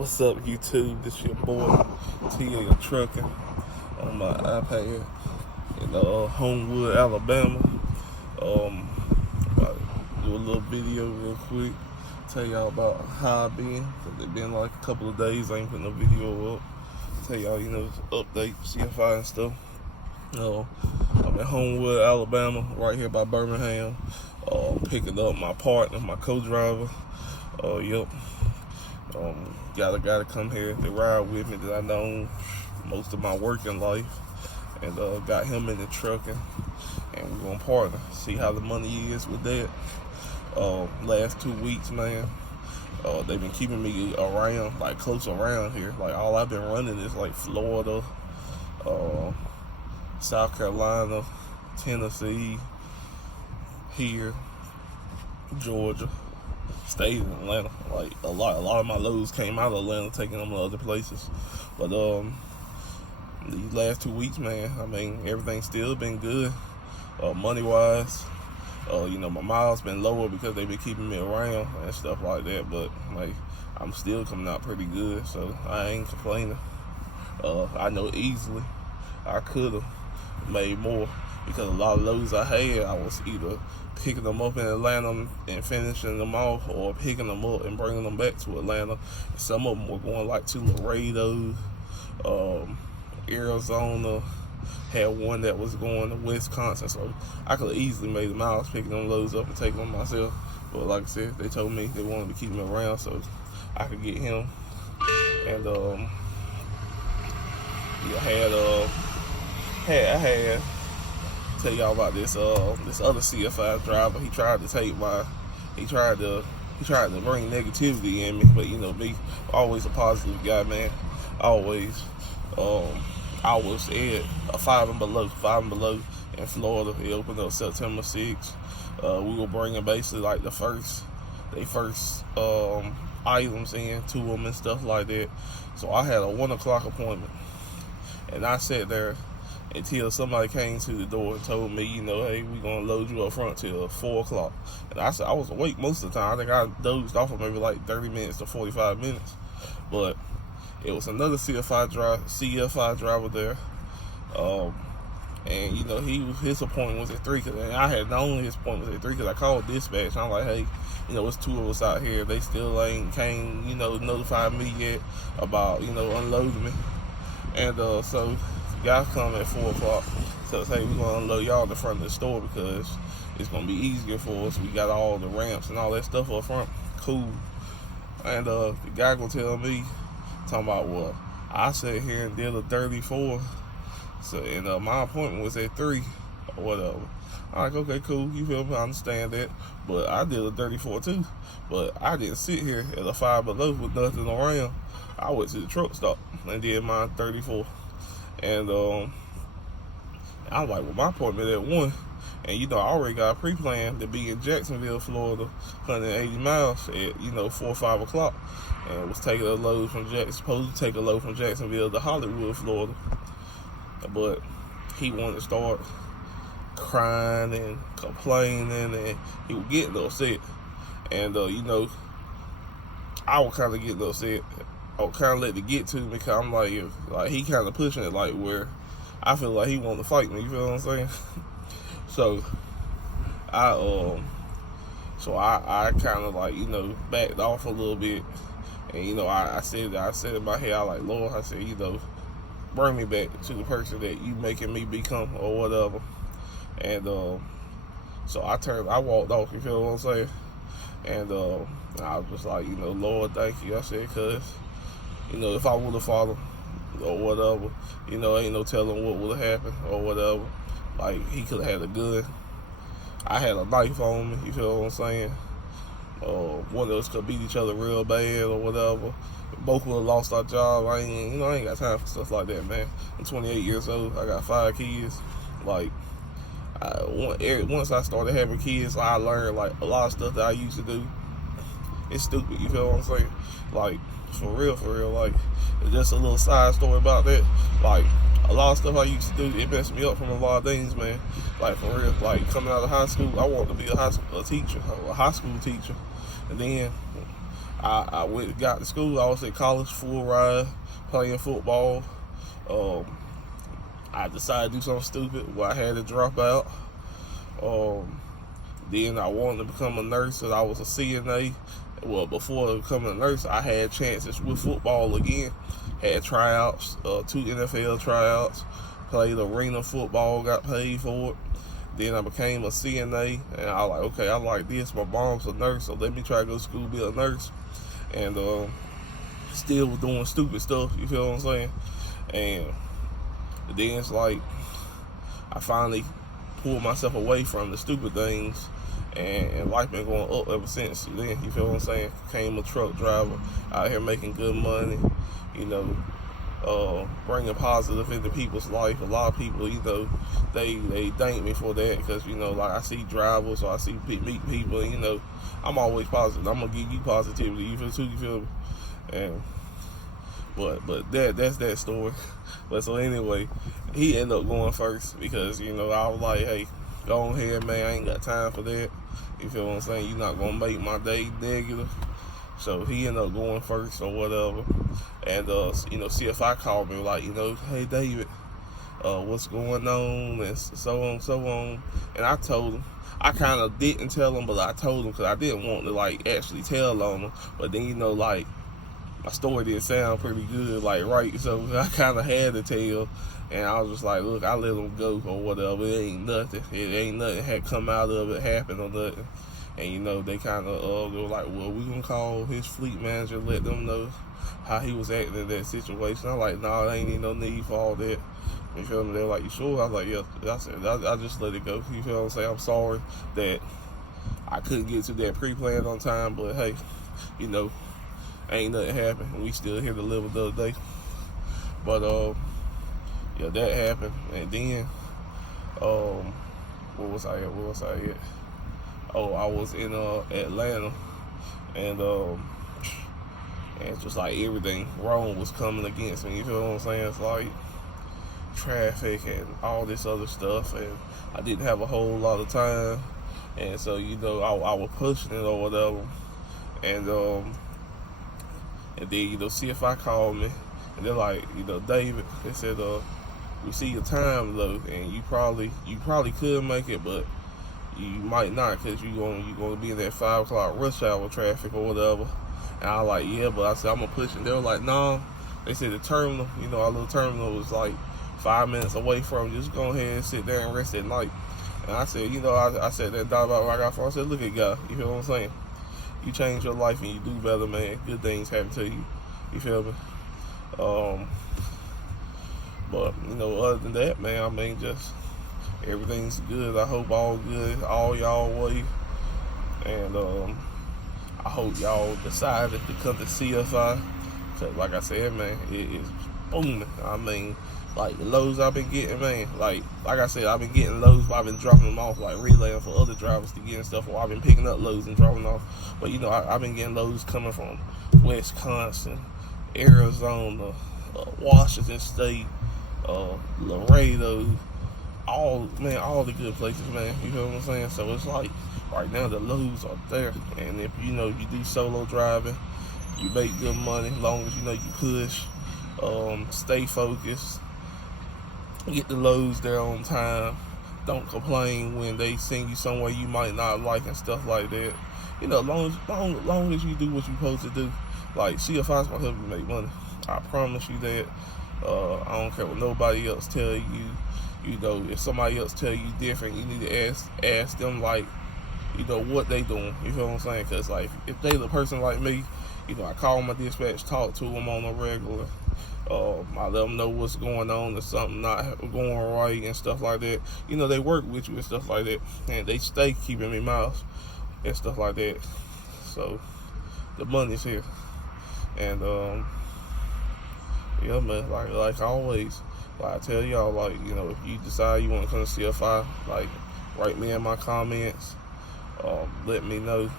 What's up, YouTube? This your boy T.A. Trucking on my iPad in Homewood, Alabama. About to do a little video real quick. Tell y'all about how I've been. Cause it's been like a couple of days I ain't put no video up. Tell y'all, update CFI and stuff. I'm in Homewood, Alabama, right here by Birmingham. Picking up my partner, my co-driver. Got a guy to come here to ride with me that I know most of my working life, and got him in the trucking, and we're gonna partner, see how the money is with that. Last 2 weeks, man, they've been keeping me around, like close around here. Like all I've been running is like Florida, South Carolina, Tennessee, here, Georgia. Stayed in Atlanta. Like a lot of my loads came out of Atlanta, taking them to other places. But these last 2 weeks, man, I mean, everything's still been good, money wise. My miles been lower because they've been keeping me around and stuff like that. But like, I'm still coming out pretty good, so I ain't complaining. I know easily I could have made more, because a lot of loads I had, I was either picking them up in Atlanta and finishing them off, or picking them up and bringing them back to Atlanta. Some of them were going like to Laredo, Arizona. Had one that was going to Wisconsin, so I could have easily made the miles picking them loads up and taking them myself. But like I said, they told me they wanted to keep me around so I could get him. And I had tell y'all about this other CFI driver. He tried to bring negativity in me, but me, always a positive guy, man. Always. I was at a 5 and below in Florida. It opened up September 6th. We were bringing basically like the first items in to them and stuff like that. So I had a 1 o'clock appointment, and I sat there until somebody came to the door and told me, hey, we're going to load you up front till 4 o'clock. And I said I was awake most of the time. I think I dozed off for maybe like 30 minutes to 45 minutes. But it was another CFI driver there. And, his appointment was at 3. And I had known his appointment was at 3 because I called dispatch. I'm like, hey, it's 2 of us out here. They still ain't came, notify me yet about, unloading me. And so guys come at 4 o'clock, so hey, we're gonna unload y'all in the front of the store because it's gonna be easier for us. We got all the ramps and all that stuff up front. Cool. And the guy gonna tell me, talking about what I sat here and did a 34. So and my appointment was at 3 or whatever. I'm like, okay, cool, you feel me? I understand that. But I did a 34 too. But I didn't sit here at a 5 below with nothing around. I went to the truck stop and did my 34. And I'm like, well, my appointment at 1, and I already got pre-planned to be in Jacksonville, Florida, 180 miles at 4 or 5 o'clock, and was taking a load from supposed to take a load from Jacksonville to Hollywood, Florida. But he wanted to start crying and complaining, and he was getting upset. And I was kind of getting upset. I was kind of let it get to me, because I'm like he kind of pushing it like where I feel like he wanted to fight me. You feel what I'm saying? So I kind of like backed off a little bit, and I said in my head, I like, Lord, I said, bring me back to the person that you making me become or whatever. And so I walked off. You feel what I'm saying? And I was just like, Lord, thank you. I said, cause if I would have followed or whatever, ain't no telling what would have happened or whatever. Like, he could have had a gun. I had a knife on me, you feel what I'm saying? One of us could beat each other real bad or whatever. Both would have lost our job. I ain't got time for stuff like that, man. I'm 28 years old. I got 5 kids. Like, once I started having kids, I learned like a lot of stuff that I used to do. It's stupid, you feel what I'm saying? Like, for real, like, just a little side story about that. Like, a lot of stuff I used to do, it messed me up from a lot of things, man. Like, for real, like, coming out of high school, I wanted to be a high school teacher. And then I got to school. I was at college, full ride, playing football. I decided to do something stupid where I had to drop out. Then I wanted to become a nurse, and I was a CNA. Well, before becoming a nurse, I had chances with football again. Had tryouts, 2 NFL tryouts, played arena football, got paid for it. Then I became a CNA, and I was like, okay, I like this. My mom's a nurse, so let me try to go to school, be a nurse. And still was doing stupid stuff, you feel what I'm saying? And then it's like, I finally pulled myself away from the stupid things, and life been going up ever since then, you feel what I'm saying? Became a truck driver, out here making good money, you know, bringing positive into people's life. A lot of people, you know, they thank me for that, because, you know, like I see drivers or I see meet people, and, you know, I'm always positive. I'm gonna give you positivity, you feel too, you feel me? And but that's that story. But so anyway, he ended up going first, because, you know, I was like, hey, go on ahead, man, I ain't got time for that, you feel what I'm saying? You're not gonna make my day negative. So he ended up going first or whatever. And you know, CFI called me like, you know, hey David, what's going on, and so on, so on. And I told him, I kind of didn't tell him, but I told him because I didn't want to like actually tell on him. But then, you know, like, my story didn't sound pretty good, like, right? So I kind of had to tell, and I was just like, look, I let him go or whatever. It ain't nothing. It ain't nothing had come out of it, happened or nothing. And, you know, they kind of, they were like, well, we gonna call his fleet manager, let them know how he was acting in that situation. I'm like, nah, there ain't even no need for all that. You feel me? They're like, you sure? I was like, yeah. I said, I just let it go. You feel what I'm saying? I'm sorry that I couldn't get to that pre-plan on time, but hey, you know, ain't nothing happened. We still here to live another day. But yeah, that happened. And then where was I at? Oh, I was in Atlanta, and just like everything wrong was coming against me. You feel what I'm saying? It's like traffic and all this other stuff, and I didn't have a whole lot of time, and so, you know, I was pushing it or whatever, and then, you know, CFI called me, and they're like, you know, David, they said, we see your time low, and you probably could make it, but you might not, because you're gonna be in that 5 o'clock rush hour traffic or whatever. And I was like, yeah, but I said, I'm gonna push it. They were like, no. They said the terminal, you know, our little terminal was like 5 minutes away from you. Just go ahead and sit there and rest at night. And I said, you know, I said that thought about where I got from. I said, look at God, you feel what I'm saying? You change your life and you do better, man. Good things happen to you. You feel me? But, you know, other than that, man, I mean, just everything's good. I hope all good, all y'all way. And I hope y'all decided to come to CFI. So, like I said, man, it is booming. I mean, like the loads I've been getting, man. Like I said, I've been getting loads, but I've been dropping them off, like relaying for other drivers to get and stuff. Or I've been picking up loads and dropping off. But, you know, I've been getting loads coming from Wisconsin, Arizona, Washington State, Laredo, all the good places, man. You know what I'm saying? So it's like right now the loads are there, and if you know you do solo driving, you make good money as long as you know you push, stay focused, get the loads there on time, don't complain when they send you somewhere you might not like and stuff like that. You know, long as you do what you're supposed to do, like CFI's gonna help you make money. I promise you that. I don't care what nobody else tell you. You know, if somebody else tell you different, you need to ask them, like, you know, what they doing. You feel what I'm saying? Because, like, if they the person like me, you know, I call my dispatch, talk to them on a regular. I let them know what's going on, if something not going right and stuff like that. You know, they work with you and stuff like that, and they stay keeping me miles and stuff like that. So the money's here, and yeah, man, like always, like I tell y'all, like, you know, if you decide you want to come to CFI, like, write me in my comments, let me know,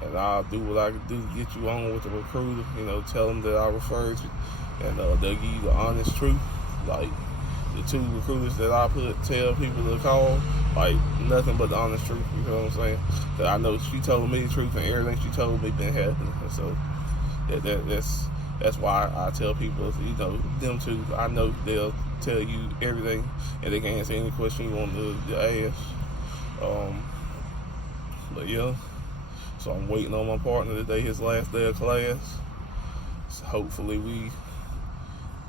and I'll do what I can do to get you on with the recruiter. You know, tell them that I referred you, and they'll give you the honest truth. Like the 2 recruiters that I tell people to call, like nothing but the honest truth. You know what I'm saying? Cause I know she told me the truth, and everything she told me been happening. And so that's why I tell people, you know, them two. I know they'll tell you everything, and they can answer any question you want to ask. But yeah, so I'm waiting on my partner today, his last day of class. So hopefully we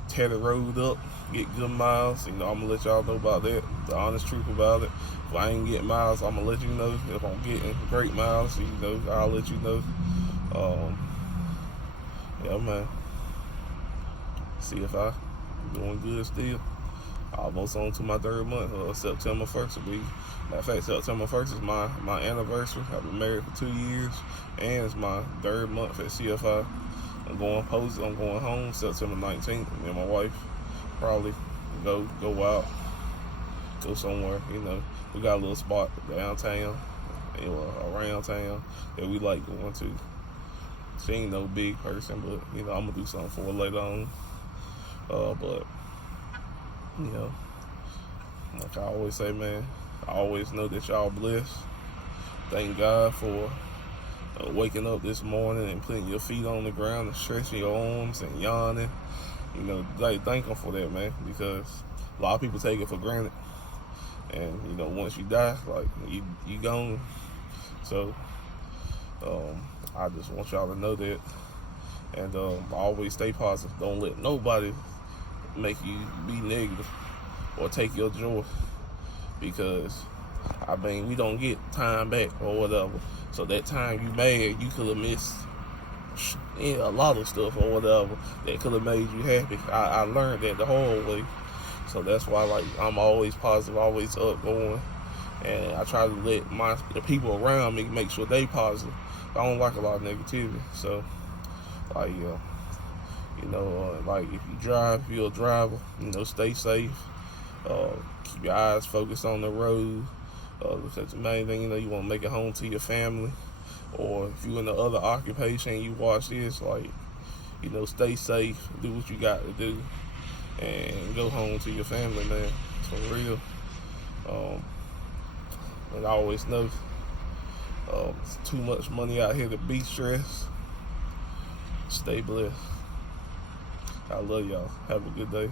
tear the road up, get good miles. You know, I'm gonna let y'all know about that, the honest truth about it. If I ain't getting miles, I'm gonna let you know. If I'm getting great miles, you know, I'll let you know. Yeah, man. CFI doing good still. Almost on to my 3rd month. September 1st will be. Matter of fact, September 1st is my anniversary. I've been married for 2 years, and it's my 3rd month at CFI. I'm going home September 19th. Me and my wife probably go out, go somewhere. You know, we got a little spot downtown, around town that we like going to. She ain't no big person, but you know, I'm gonna do something for her later on. But you know, like I always say, man, I always know that y'all blessed. Thank God for waking up this morning and putting your feet on the ground and stretching your arms and yawning. You know, like, thank Him for that, man, because a lot of people take it for granted. And you know, once you die, like you gone. So I just want y'all to know that, and always stay positive. Don't let nobody make you be negative or take your joy, because I mean, we don't get time back or whatever. So that time you mad, you could have missed a lot of stuff or whatever that could have made you happy. I learned that the hard way. So that's why, like, I'm always positive, always upgoing, and I try to let the people around me make sure they positive. I don't like a lot of negativity. So, like, you know, like, if you drive, if you're a driver, you know, stay safe. Keep your eyes focused on the road. That's the main thing. You know, you want to make it home to your family. Or if you're in the other occupation, you watch this, like, you know, stay safe, do what you got to do, and go home to your family, man. For real. And I always know it's too much money out here to be stressed. Stay blessed. I love y'all. Have a good day.